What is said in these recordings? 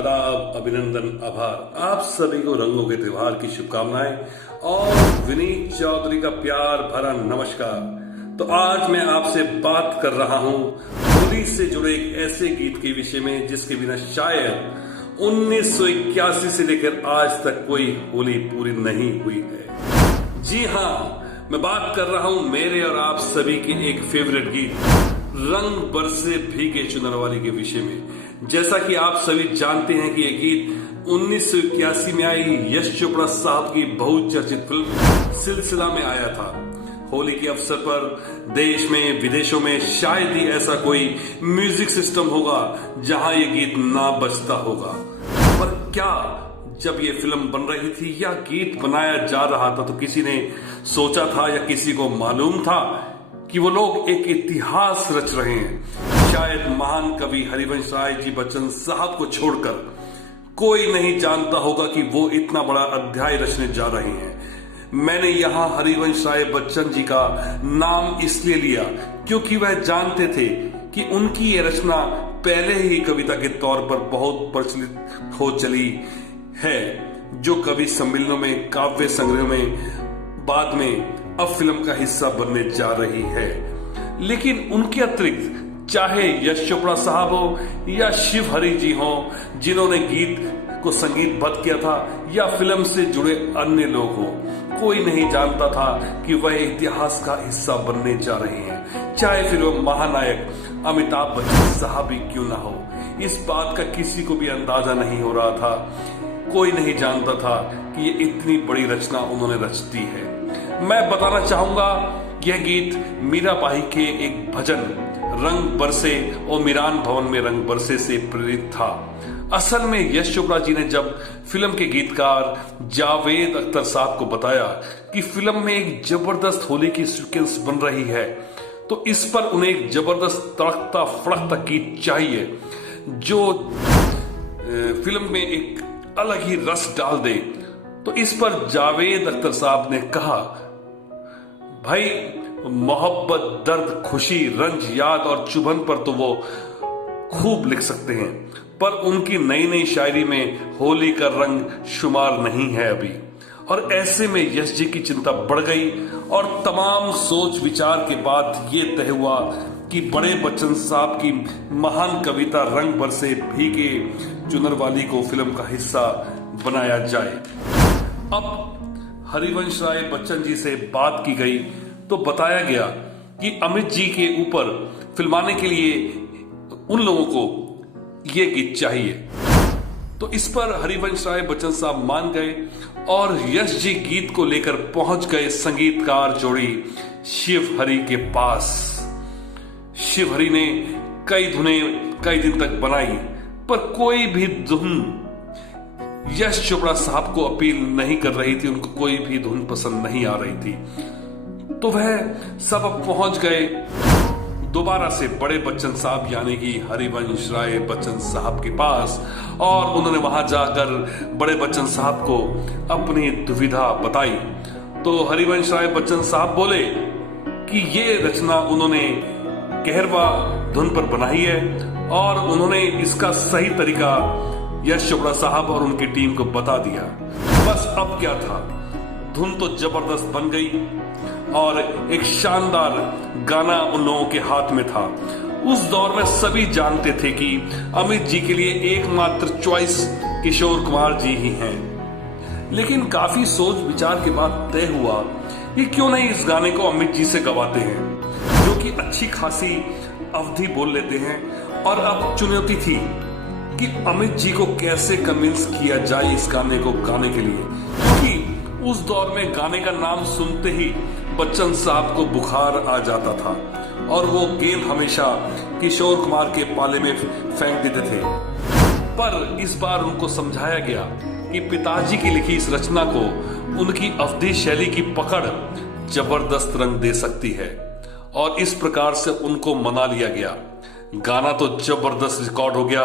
आदाब, अभिनंदन, आभार। आप सभी को रंगों के त्योहार की शुभकामनाएं और विनीत चौधरी का प्यार भरा नमस्कार। तो आज मैं आपसे बात कर रहा हूं होली से जुड़े एक ऐसे गीत के विषय में जिसके बिना शायद 1981 से लेकर आज तक कोई होली पूरी नहीं हुई है। जी हां, मैं बात कर रहा हूं मेरे और आप सभी के एक फेवरेट गीत रंग बरसे भीगे चुनर वाली के विषय में। जैसा कि आप सभी जानते हैं कि यह गीत 1981 में आई यश चोपड़ा साहब की बहुचर्चित फिल्म सिलसिला में आया था। होली के अवसर पर देश में विदेशों में शायद ही ऐसा कोई म्यूजिक सिस्टम होगा जहां यह गीत ना बजता होगा। पर क्या जब ये फिल्म बन रही थी या गीत बनाया जा रहा था तो किसी ने सोचा था या किसी को मालूम था कि वो लोग एक इतिहास रच रहे हैं? शायद महान कवि हरिवंश राय जी बच्चन साहब को छोड़कर कोई नहीं जानता होगा कि वो इतना बड़ा अध्याय रचने जा रहे हैं। मैंने यहाँ हरिवंश राय बच्चन जी का नाम इसलिए लिया क्योंकि वह जानते थे कि उनकी ये रचना पहले ही कविता के तौर पर बहुत प्रचलित हो चली है, जो कवि सम्मेलनों में, काव्य संग्रह में, बाद में अब फिल्म का हिस्सा बनने जा रही है। लेकिन उनके अतिरिक्त चाहे यश चोपड़ा साहब हो या शिव हरि जी हो जिन्होंने गीत को संगीतबद्ध किया था, या फिल्म से जुड़े अन्य लोग हो, कोई नहीं जानता था कि वह इतिहास का हिस्सा बनने जा रहे हैं। चाहे फिर वो महानायक अमिताभ बच्चन साहब ही क्यों ना हो, इस बात का किसी को भी अंदाजा नहीं हो रहा था। कोई नहीं जानता था कि ये इतनी बड़ी रचना उन्होंने रच दी है। मैं बताना चाहूंगा यह गीत मीराबाई के एक भजन रंग बरसे और मीरान भवन में रंग बरसे से प्रेरित था। असल में यश चोपड़ा जी ने जब फिल्म के गीतकार जावेद अख्तर साहब को बताया कि फिल्म में एक जबरदस्त होली की सीक्वेंस बन रही है, तो इस पर उन्हें एक जबरदस्त तड़कता फड़कता गीत चाहिए जो फिल्म में एक अलग ही रस डाल दे। तो इस पर जावेद अख्तर साहब ने कहा, भाई मोहब्बत, दर्द, खुशी, रंज, याद और चुभन पर तो वो खूब लिख सकते हैं, पर उनकी नई नई शायरी में होली का रंग शुमार नहीं है अभी। और ऐसे में यश जी की चिंता बढ़ गई और तमाम सोच विचार के बाद ये तय हुआ कि बड़े बच्चन साहब की महान कविता रंग बरसे भीगे चुनर वाली को फिल्म का हिस्सा बनाया जाए। अब हरिवंश राय बच्चन जी से बात की गई तो बताया गया कि अमित जी के ऊपर फिल्माने के लिए उन लोगों को ये गीत चाहिए। तो इस पर हरिवंश राय बच्चन साहब मान गए और यश जी गीत को लेकर पहुंच गए संगीतकार जोड़ी शिव हरि के पास। शिव हरि ने कई धुनें कई दिन तक बनाई, पर कोई भी धुन यश चोपड़ा साहब को अपील नहीं कर रही थी, उनको कोई भी धुन पसंद नहीं आ रही थी। तो वह सब पहुंच गए दोबारा से बड़े बच्चन साहब यानी कि हरिवंश राय बच्चन साहब के पास, और उन्होंने वहां जाकर बड़े बच्चन साहब को अपनी दुविधा बताई। तो हरिवंश राय बच्चन साहब बोले कि ये रचना उन्होंने कहरवा धुन पर बनाई है और उन्होंने इसका सही तरीका यश चोपड़ा साहब और उनकी टीम को बता दिया। बस अब क्या था, धुन तो जबरदस्त बन गई और एक शानदार गाना उन लोगों के हाथ में था। उस दौर में सभी जानते थे कि अमित जी के लिए एकमात्र चॉइस किशोर कुमार जी ही हैं। लेकिन काफी सोच विचार के बाद तय हुआ कि क्यों नहीं इस गाने को अमित जी से गवाते हैं, जो कि अच्छी खासी अवधि बोल लेते हैं। और अब चुनौती थी कि अमित जी को कैसे कन्विंस किया जाए इस गाने को गाने के लिए, क्योंकि उस दौर में गाने का नाम सुनते ही बच्चन साहब को बुखार आ जाता था और वो गेंद हमेशा किशोर कुमार के पाले में फेंक देते थे। पर इस बार उनको समझाया गया कि पिताजी की लिखी इस रचना को उनकी अवधि शैली की पकड़ जबरदस्त रंग दे सकती है, और इस प्रकार से उनको मना लिया गया। गाना तो जबरदस्त रिकॉर्ड हो गया,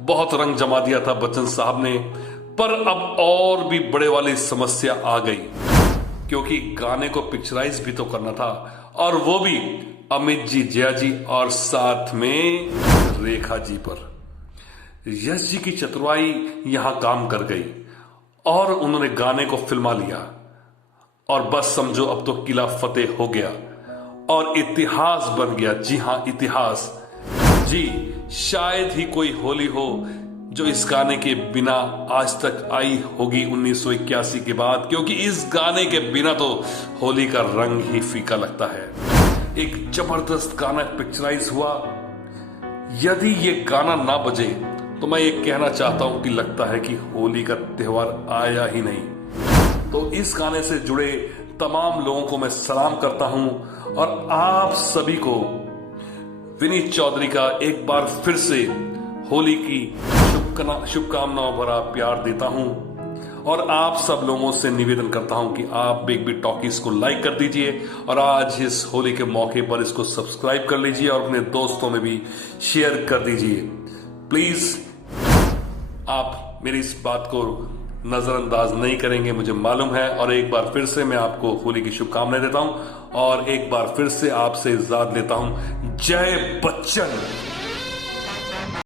बहुत रंग जमा दिया था बच्चन साहब ने। पर अब और भी बड़े वाली समस्या आ गई, क्योंकि गाने को पिक्चराइज भी तो करना था, और वो भी अमित जी, जया जी और साथ में रेखा जी पर। यश जी की चतुराई यहां काम कर गई और उन्होंने गाने को फिल्मा लिया और बस समझो अब तो किला फतेह हो गया और इतिहास बन गया। जी हां, इतिहास। जी, शायद ही कोई होली हो जो इस गाने के बिना आज तक आई होगी 1981 के बाद, क्योंकि इस गाने के बिना तो होली का रंग ही फीका लगता है। एक जबरदस्त गाना पिक्चराइज हुआ। यदि ये गाना ना बजे तो मैं ये कहना चाहता हूं कि लगता है कि होली का त्योहार आया ही नहीं। तो इस गाने से जुड़े तमाम लोगों को मैं सलाम करता हूं और आप सभी को विनीत चौधरी का एक बार फिर से होली की शुभकामनाओं भरा प्यार देता हूं और आप सब लोगों से निवेदन करता हूं कि आप बिग बिग टॉकीज को लाइक कर दीजिए और आज इस होली के मौके पर इसको सब्सक्राइब कर लीजिए और अपने दोस्तों में भी शेयर कर दीजिए। प्लीज आप मेरी इस बात को नजरअंदाज नहीं करेंगे, मुझे मालूम है। और एक बार फिर से मैं आपको होली की शुभकामनाएं देता हूं और एक बार फिर से आपसे इजाजत लेता हूं। जय बच्चन।